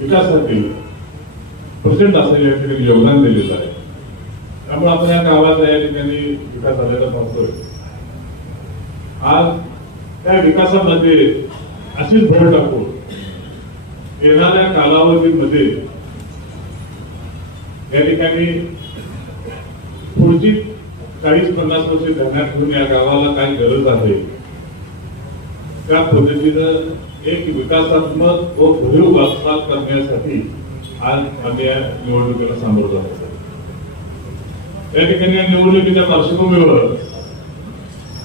विकासासाठी प्रचंड असं या ठिकाणी योगदान दिलेलं आहे. त्यामुळे आपण या गावात या ठिकाणी विकास झालेला पाहतोय. आज त्या विकासामध्ये अशीच भर टाकून येणाऱ्या कालावधीमध्ये या ठिकाणी पुढची 40-50 वर्षे धरण्यात घेऊन या गावाला काय गरज आहे त्या पद्धतीनं एक विकासात्मक व भरीव वाटचाल करण्यासाठी आज आम्ही या निवडणुकीला सामोरं जात आहोत. या ठिकाणी या निवडणुकीच्या पार्श्वभूमीवर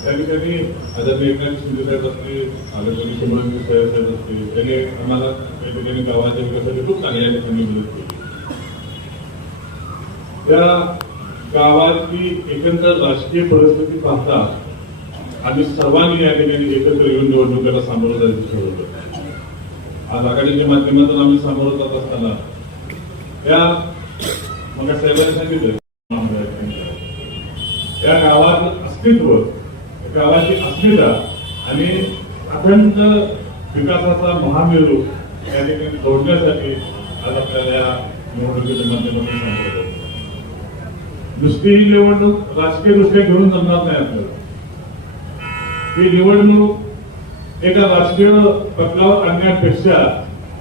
त्या ठिकाणी आदरणीय एकनाथ शिंदे साहेब असतील, आदरणीय शिवराज साहेब असतील, त्यांनी आम्हाला या ठिकाणी गावाच्या विकासासाठी खूप चांगल्या ठिकाणी मदत केली. त्या गावाची एकंदर राजकीय परिस्थिती पाहता आम्ही सर्वांनी या ठिकाणी एकत्र येऊन निवडणुकीला सामोरं जायचं ठरवलं. आज आघाडीच्या माध्यमातून आम्ही सामोरं जात असताना त्या मग साहेबांनी सांगितलं या गावाचं अस्तित्व, गावाची अस्मिता आणि अखंड विकासाचा महामेरू या ठिकाणी जोडण्यासाठी आज आपल्याला या निवडणुकीच्या माध्यमातून सामोरं जायचं. नुसती ही निवडणूक राजकीय दृष्ट्या घेऊन जमणार नाही आपल्याला. ही निवडणूक एका राजकीय पटलावर आणण्यापेक्षा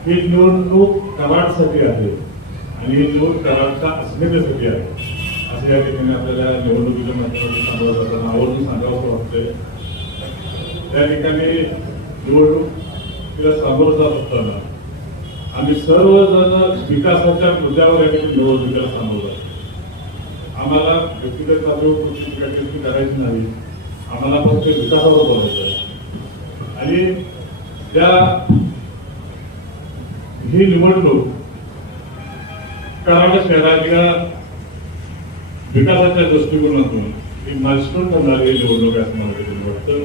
ही निवडणूक कराडसाठी आहे आणि ही निवडणूक कराडच्या अस्मितेसाठी आहे असं या ठिकाणी आपल्याला निवडणुकीच्या माध्यमातून सांगावं जाताना आवर्जून सांगावं वाटतंय. त्या ठिकाणी निवडणुकीला सामोरं जात असताना आम्ही सर्वजण विकासाच्या मुद्द्यावर या ठिकाणी निवडणुकीला सामोरं जातो. आम्हाला व्यक्तिगत बाजूची करायची नाही, आम्हाला फक्त विकासावर बोलायचं आहे. आणि त्या ही निवडणूक कराड शहराच्या विकासाच्या दृष्टिकोनातून एक माइलस्टोन ठरणारी निवडणूक आहे असं मला वाटतं.